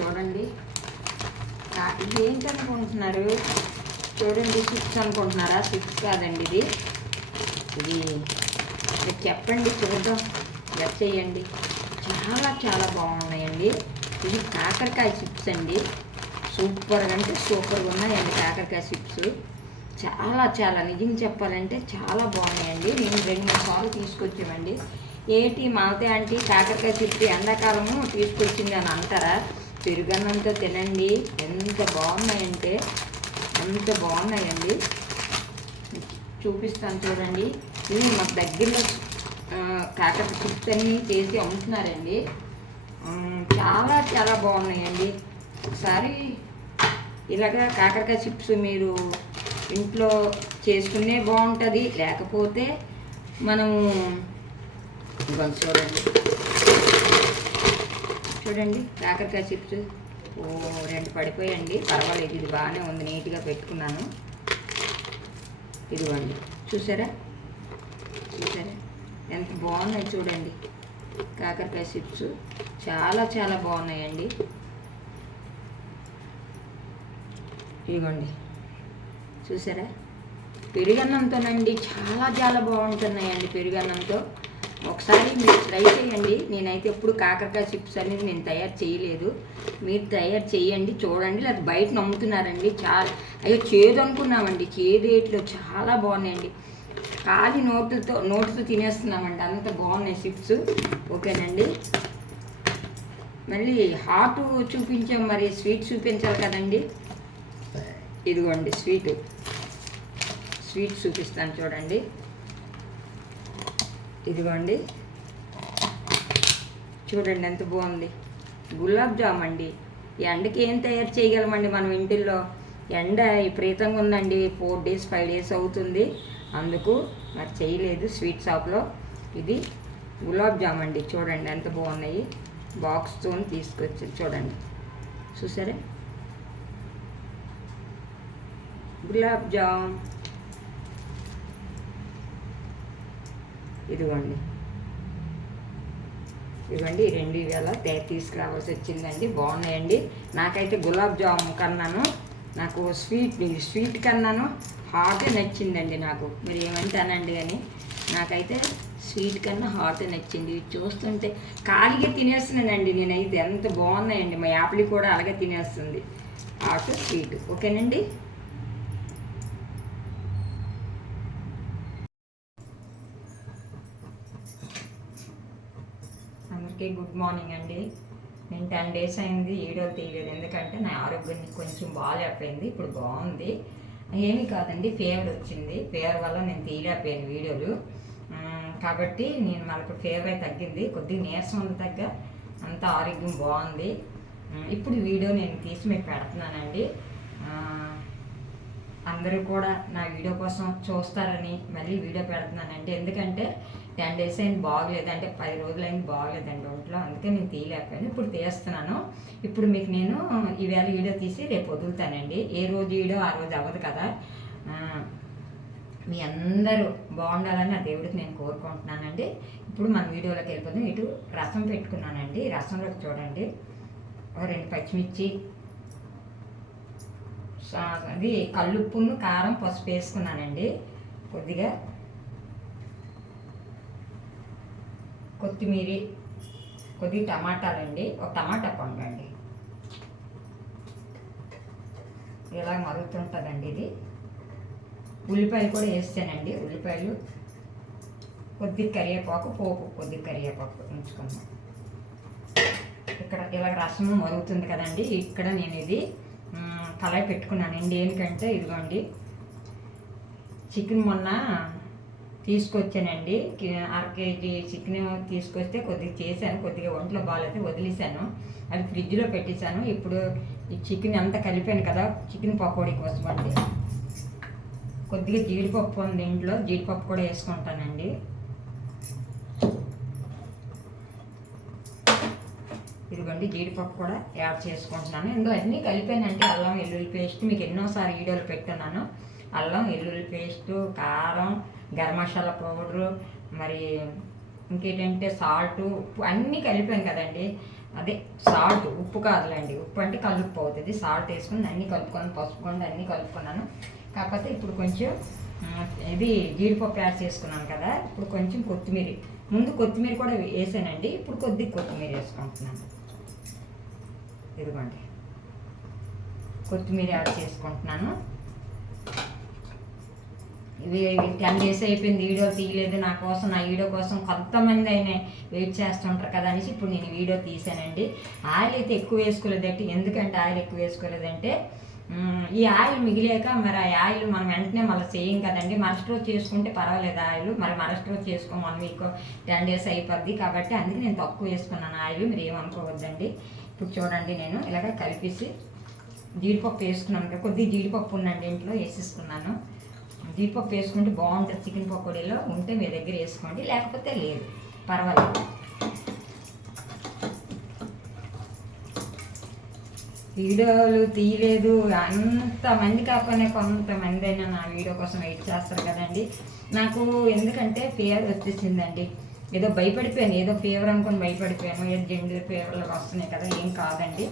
చూడండి. కా- ఇది ఏంటనుకుంటున్నారు చూడండి సిక్స్ అనుకుంటున్నారా? సిక్స్ కాదండి ఇది. ఇది మీరు చెప్పండి చూద్దాం. గెస్ చేయండి. చాలా చాలా బాగున్నాయండి. ఇది కాకరకాయ చిప్స్ అండి. సూపర్గా అంటే సూపర్గా ఉన్నాయండి కాకరకాయ చిప్స్ చాలా చాలా నిజం చెప్పాలంటే చాలా బాగున్నాయండి. నేను రెండు మూడు సార్లు తీసుకొచ్చామండి. ఏంటి మాలతే ఆంటీ కాకరకాయ చిప్స్ ఎండాకాలము తీసుకొచ్చింది అని అంటారా? పెరుగన్నంతో తినండి. ఎంత బాగున్నాయంటే ఎంత బాగున్నాయండి. చూపిస్తాను చూడండి. ఇవి మాకు దగ్గరలో ఆ, కాకర చిప్స్ అన్నీ చేసి అమ్ముతున్నారండి. చాలా చాలా బాగున్నాయండి. ఒకసారి ఇలాగా కాకరకాయ చిప్స్ మీరు ఇంట్లో చేసుకునే బాగుంటుంది. లేకపోతే మనము చూడండి. చూడండి కాకరకాయ చిప్స్. ఓ రెండు పడిపోయండి పర్వాలేదు ఇది బాగానే ఉంది నీట్గా పెట్టుకున్నాను. ఇదిగోండి చూసారా? చూసారా? ఎంత బాగున్నాయి చూడండి కాకరకాయ చిప్స్. చాలా చాలా బాగున్నాయండి. ఇదిగోండి చూసారా? పెరుగన్నంతోనండి చాలా చాలా బాగుంటున్నాయండి పెరుగన్నంతో. ఒకసారి మీరు ట్రై చేయండి. నేనైతే ఎప్పుడు కాకరకాయ చిప్స్ అనేది నేను తయారు చేయలేదు. మీరు తయారు చేయండి చూడండి. లేదా బయట నమ్ముతున్నారండి. చాలా అయ్యో చేదు అనుకున్నామండి. చేదేట్లో చాలా బాగున్నాయండి. ఖాళీ నోటుతో నోటుతో తినేస్తున్నామండి. అంత బాగున్నాయి చిప్స్ ఓకేనండి. మళ్ళీ హాట్ చూపించాం మరి స్వీట్ చూపించాలి కదండి. ఇదిగోండి స్వీట్ స్వీట్ చూపిస్తాను చూడండి. ఇదిగోండి. చూడండి ఎంత బాగుంది. గులాబ్ జామ్ అండి. ఎండకి ఏం తయారు చేయగలమండి మనం ఇంటిల్లో? ఎండ విపరీతంగా ఉందండి. ఫోర్ డేస్ ఫైవ్ డేస్ అవుతుంది. అందుకు మరి చేయలేదు స్వీట్ షాప్లో. ఇది గులాబ్ జామ్ అండి. చూడండి ఎంత బాగున్నాయి. బాక్స్తో తీసుకొచ్చి చూడండి. చూసారా? గులాబ్ జామ్. ఇదిగోండి. ఇదిగోండి రెండు వేల తే- తీసుకురావాల్సి వచ్చిందండి. బాగున్నాయండి. నాకైతే గులాబ్ జామ్ కన్నాను. నాకు స్వీట్ స్వీట్ కన్నాను. హాట్ నచ్చిందండి నాకు. మీరు ఏమంటానండి కానీ నాకైతే స్వీట్ కన్నా హాట్ నచ్చింది. చూస్తుంటే ఖాళీగా తినేస్తున్నానండి నేనైతే. ఎంత బాగున్నాయండి. మా యాపిల్ కూడా అలాగే తినేస్తుంది. Hot sweet. ఓకేనండి? అందరికీ గుడ్ మార్నింగ్ అండి. నేను టెన్ డేస్ అయింది వీడియో తీయలేదు ఎందుకంటే నా ఆరోగ్యం కొంచెం బాగాలేకపోయింది ఇప్పుడు బాగుంది. ఏమీ కాదండి ఫీవర్ వచ్చింది. ఫీవర్ వల్ల నేను తీయలేకపోయాను వీడియోలు. కాబట్టి నేను మనకు ఫీవర్ తగ్గింది. కొద్దిగా నీరసం తగ్గ అంత ఆరోగ్యం బాగుంది. ఇప్పుడు వీడియో నేను తీసి మీకు పెడుతున్నానండి. అందరూ కూడా నా వీడియో కోసం చూస్తారని మళ్ళీ వీడియో పెడుతున్నానండి. ఎందుకంటే టెన్ డేస్ అయింది బాగలేదు అంటే పది రోజులు అయింది బాగలేదండి ఒంట్లో. అందుకే నేను తీయలేకపోయాను. ఇప్పుడు తీస్తున్నాను. ఇప్పుడు మీకు నేను ఈవేళ వీడియో తీసి రేపు వదులుతానండి. ఏ రోజు వీడియో ఆ రోజు అవ్వదు కదా. మీ అందరూ బాగుండాలని ఆ దేవుడికి నేను కోరుకుంటున్నానండి. ఇప్పుడు మన వీడియోలోకి వెళ్ళిపోతాం ఇటు రసం పెట్టుకున్నానండి. రసంలోకి చూడండి. ఒక రెండు పచ్చిమిర్చి అది కల్లుప్పును కారం పసుపు వేసుకున్నానండి. కొద్దిగా కొత్తిమీర కొద్దిగా టమాటాలండి. ఒక టమాటా పండండి. అండి ఇలా మరుగుతుంటుందండి ఇది. ఉల్లిపాయలు కూడా వేస్తానండి. ఉల్లిపాయలు కొద్ది కరివేపాకు పోపు కొద్ది కరివేపాకు ఉంచుకున్నాం ఇక్కడ ఇలా రసం మరుగుతుంది కదండి. ఇక్కడ నేను ఇది కళాయి పెట్టుకున్నానండి. ఎందుకంటే ఇదిగోండి. చికెన్ మొన్న తీసుకొచ్చానండి. అర కేజీ చికెన్ తీసుకొస్తే కొద్దిగా చేశాను. కొద్దిగా ఒంట్లో బాగాలేదు వదిలేశాను. అది ఫ్రిడ్జ్లో పెట్టేశాను. ఇప్పుడు ఈ చికెన్ అంతా కలిపాను కదా చికెన్ పకోడీ కోసం అండి. కొద్దిగా జీడిపప్పు ఉంది ఇంట్లో. జీడిపప్పు కూడా వేసుకుంటానండి. ఇదిగోండి జీడిపప్పు కూడా యాడ్ చేసుకుంటున్నాను. ఇందులో అన్నీ కలిపానంటే అల్లం వెల్లుల్లి పేస్ట్. మీకు ఎన్నోసారి వీడియోలు పెట్టున్నాను అల్లం వెల్లుల్లి పేస్ట్ కారం గరం మసాలా పౌడరు మరి ఇంకేంటంటే సాల్ట్ ఉప్పు అన్నీ కలిపాం కదండి. అదే సాల్ట్ ఉప్పు కాదులేండి. ఉప్పు అంటే కలుపు అవుతుంది. సాల్ట్ వేసుకుని అన్నీ కలుపుకొని పసుపు కొండ అన్నీ కలుపుకున్నాను. కాకపోతే ఇప్పుడు కొంచెం ఇది జీడిపప్పు యాడ్ చేసుకున్నాను కదా. ఇప్పుడు కొంచెం కొత్తిమీర. ముందు కొత్తిమీర కూడా వేసానండి. ఇప్పుడు కొద్ది కొత్తిమీర వేసుకుంటున్నాను. ఇదిగోండి. కొత్తిమీర యాడ్ చేసుకుంటున్నాను. టెన్ డేస్ అయిపోయింది వీడియో తీయలేదు నా కోసం నా వీడియో కోసం కొంతమంది అయినా వెయిట్ చేస్తుంటారు కదా అనేసి ఇప్పుడు నేను వీడియో తీసానండి. ఆయిల్ అయితే ఎక్కువ వేసుకోలేదంటే ఎందుకంటే ఆయిల్ ఎక్కువ వేసుకోలేదంటే ఈ ఆయిల్ మిగిలేక మరి ఆ ఆయిల్ మనం వెంటనే మళ్ళీ చేయం కదండి. మరస్ట్ రోజు చేసుకుంటే పర్వాలేదు ఆయిల్. మరి మరస్ట్ రోజు చేసుకో వన్ వీక్ టెన్ డేస్ అయిపోద్ది. కాబట్టి అందుకే నేను తక్కువ వేసుకున్నాను ఆయిల్. మీరు ఏమనుకోవద్దండి ఇప్పుడు చూడండి నేను ఇలాగ కలిపేసి జీడిపప్పు వేసుకున్నాను కొద్దిగా జీడిపప్పు ఉందండి ఇంట్లో వేసేసుకున్నాను. జీడిపప్పు వేసుకుంటే బాగుంటుంది చికెన్ పకోడీలో ఉంటే మీ దగ్గర వేసుకోండి లేకపోతే లేదు. పర్వాలేదు. వీడియోలు తీయలేదు అంతమంది కాకపోయినా కొంతమంది అయినా నా వీడియో కోసం వెయిట్ చేస్తారు కదండి. నాకు ఎందుకంటే ఫీవర్ వచ్చేసిందండి. ఏదో భయపడిపోయాను ఏదో ఫీవర్ అనుకుని భయపడిపోయాను. ఏదో జెండు ఫీవర్లు వస్తున్నాయి కదా ఏం కాదండి.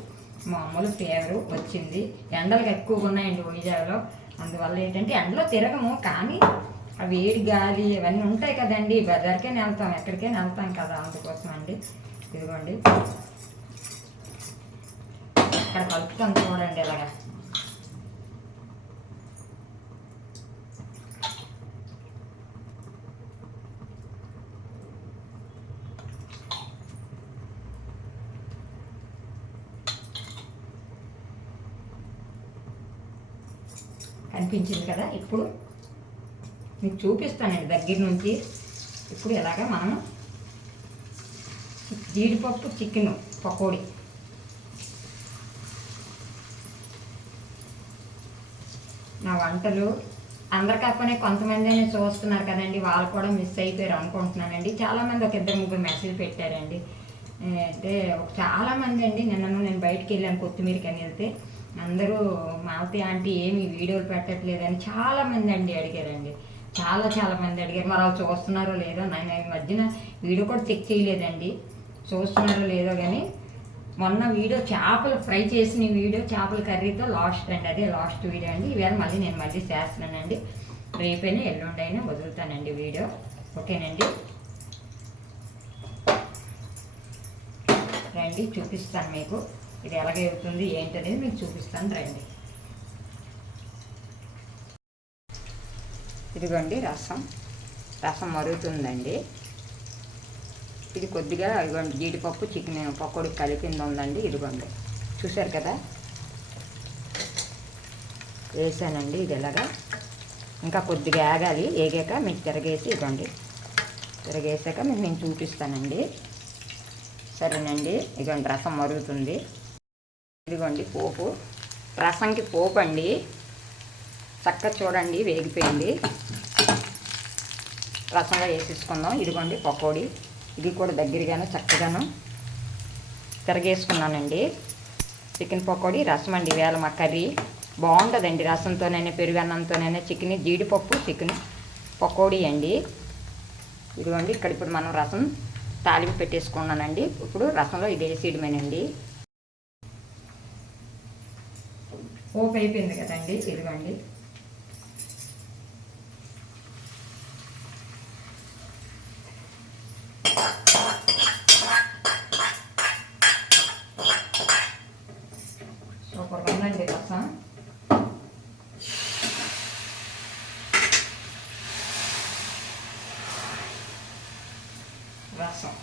మామూలు ఫీవర్ వచ్చింది. ఎండలు ఎక్కువగా ఉన్నాయండి వైజాగ్లో అందువల్ల ఏంటంటే ఎండలో తిరగము కానీ ఆ వేడి గాలి ఇవన్నీ ఉంటాయి కదండి. బజార్కైనా వెళ్తాం ఎక్కడికైనా వెళ్తాం కదా అందుకోసం అండి ఇదిగోండి. అక్కడ కలుపుతాం చూడండి ఇలాగా. కనిపించింది కదా ఇప్పుడు మీకు చూపిస్తానండి దగ్గర నుంచి. ఇప్పుడు ఎలాగా మనం జీడిపప్పు చికెన్ పకోడీ. నా వంటలు అందరు కాకపోయినా కొంతమంది అయినా చూస్తున్నారు కదండి వాళ్ళు కూడా మిస్ అయిపోయారు అనుకుంటున్నానండి. చాలామంది ఒక ఇద్దరు ముగ్గురు మెసేజ్ పెట్టారండి. అంటే చాలామంది అండి నిన్నను నేను బయటికి వెళ్ళాను కొత్తిమీరకి అని వెళ్తే. అందరూ మాలతి ఆంటీ ఏమి వీడియోలు పెట్టట్లేదని చాలామంది అండి అడిగారండి. చాలా చాలామంది అడిగారు. మరి వాళ్ళు చూస్తున్నారో లేదో నేను ఈ మధ్యన వీడియో కూడా చెక్ చేయలేదండి. చూస్తున్నారో లేదో కానీ మొన్న వీడియో చేపలు ఫ్రై చేసిన వీడియో చేపల కర్రీతో లాస్ట్ అండి అదే లాస్ట్ వీడియో అండి. ఈవేళ మళ్ళీ నేను మళ్ళీ చేస్తున్నానండి. రేపైనా ఎల్లుండి అయినా వదులుతానండి వీడియో. ఓకేనండి? రండి చూపిస్తాను మీకు. ఇది ఎలాగ అవుతుంది ఏంటనేది మీకు చూపిస్తాను రండి. ఇదిగోండి రసం. రసం మరుగుతుందండి. ఇది కొద్దిగా ఇదిగోండి జీడిపప్పు చికెన్ పకోడీ కలిపింది ఉందండి ఇదిగోండి. చూశారు కదా? వేసానండి ఇది ఎలాగా? ఇంకా కొద్దిగా ఆగాలి ఏగాక మీకు తిరగేసి ఇవ్వండి తిరగేసాక మీకు నేను చూపిస్తానండి. సరేనండి ఇదిగోండి రసం మరుగుతుంది. ఇదిగోండి పోపు. రసంకి పోపు అండి చక్కగా చూడండి వేగిపోయింది. రసంలో వేసేసుకుందాం. ఇదిగోండి పకోడీ. ఇది కూడా దగ్గరగాను చక్కగాను తిరగేసుకున్నానండి. చికెన్ పకోడీ రసం అండి వేళ మా కర్రీ. బాగుంటుందండి రసంతోనైనా పెరుగన్నంతోనైనా చికెన్ జీడిపప్పు చికెన్ పకోడీ అండి. ఇదిగోండి ఇక్కడ ఇప్పుడు మనం రసం తాలింపు పెట్టేసుకున్నానండి. ఇప్పుడు రసంలో ఇది వేసేయడమేనండి పోపు అయిపోయింది కదండి. ఇదిగోండి. సూపర్ ఉందండి రసం రసం.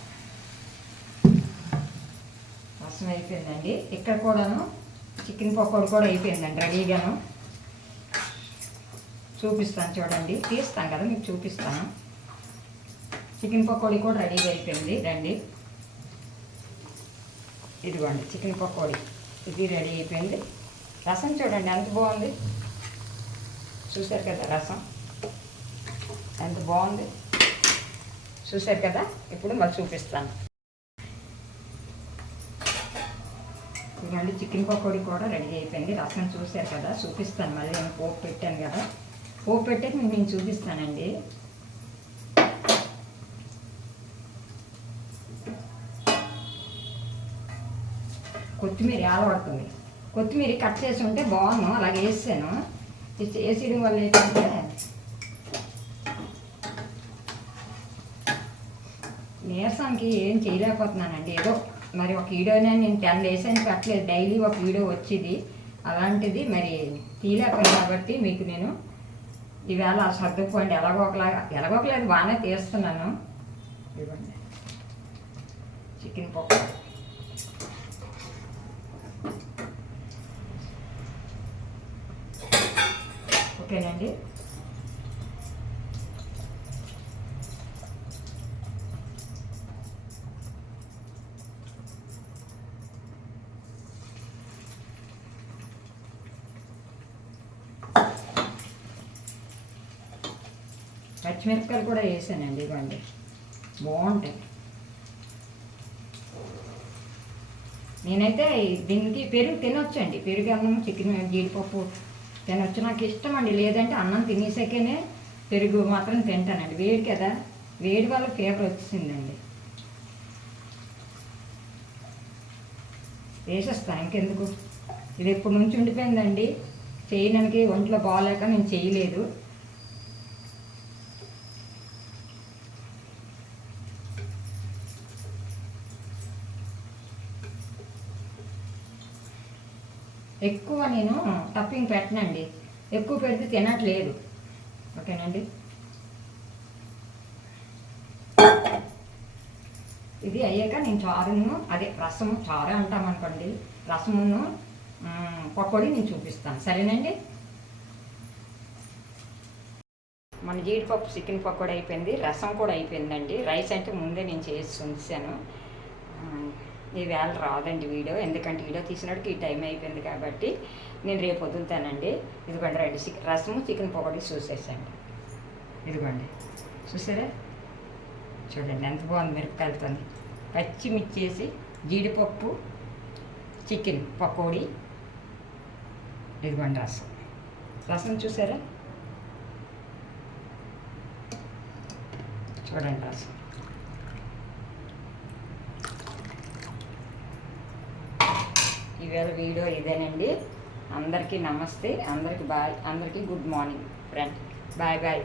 రసం అయిపోయిందండి. ఇక్కడ కూడాను చికెన్ పకోడీ కూడా అయిపోయిందండి రెడీగాను. చూపిస్తాను చూడండి. తీస్తాను కదా మీకు చూపిస్తాను. చికెన్ పకోడీ కూడా రెడీగా అయిపోయింది రండి. ఇదిగోండి చికెన్ పకోడీ. ఇది రెడీ అయిపోయింది. రసం చూడండి ఎంత బాగుంది. చూశారు కదా రసం? ఎంత బాగుంది. చూశారు కదా? ఇప్పుడు మళ్ళీ చూపిస్తాను. మళ్ళీ చికెన్ పకోడీ కూడా రెడీ అయిపోయింది. రసం చూశారు కదా చూపిస్తాను. మళ్ళీ నేను పోపు పెట్టాను కదా. పోపు పెట్టాక నేను చూపిస్తానండి. కొత్తిమీర ఆలబడుతుంది కొత్తిమీర కట్ చేసి ఉంటే బాగున్నాను అలాగే వేసాను. వేసేయడం వల్ల ఏంటంటే నీరసానికి ఏం చేయలేకపోతున్నానండి. ఏదో మరి ఒక వీడియోనే నేను టెన్ డేస్ అని పెట్టలేదు డైలీ ఒక వీడియో వచ్చేది. అలాంటిది మరి తీయలేకపోయాను కాబట్టి మీకు నేను ఈవేళ సర్దుకోండి ఎలాగో ఒకలాగా బాగానే తీస్తున్నాను. ఇవ్వండి చికెన్ పప్పు. ఓకేనండి. పచ్చిమిరపకాయలు కూడా వేసానండి ఇవ్వండి. బాగుంటాయి. నేనైతే దీనికి పెరుగు తినొచ్చండి. పెరుగు అన్నం చికెన్ జీడిపప్పు తినొచ్చు. నాకు ఇష్టం అండి లేదంటే అన్నం తినేసాకనే పెరుగు మాత్రం తింటానండి. వేడి కదా. వేడి వల్ల ఫీవర్ వచ్చిందండి. వేసేస్తాను ఇంకెందుకు? ఇది ఎప్పటి నుంచి ఉండిపోయిందండి? చేయడానికి ఒంట్లో బాగాలేక నేను చేయలేదు. ఎక్కువ నేను టప్పింగ్ పెట్టనండి. ఎక్కువ పెడితే తినట్లేదు. ఓకేనండి? ఇది అయ్యాక నేను చారును అదే రసము చారు అంటాం అనుకోండి రసమును పకోడీ నేను చూపిస్తాను. సరేనండి? మన జీడిపప్పు చికెన్ పకోడీ అయిపోయింది. రసం కూడా అయిపోయిందండి. రైస్ అంటే ముందే నేను చేసి ఉంచాను. ఈవేళ వేళ రాదండి వీడియో. ఎందుకంటే వీడియో తీసినట్టుకి ఈ టైం అయిపోయింది కాబట్టి నేను రేపు వదులుతానండి ఇదిగోండి రెండు చికెన్ రసము చికెన్ పకోడీ చూసేసండి. ఇదిగోండి. చూసారా? చూడండి ఎంత బాగుంది మిరపకాయలతో పచ్చిమిర్చి వేసి జీడిపప్పు చికెన్ పకోడీ ఇదిగోండి రసం. రసం చూసారా? చూడండి రసం. ఈవేళ వీడియో ఇదేనండి. అందరికీ నమస్తే. అందరికీ బాయ్. అందరికీ good morning friend. Bye bye.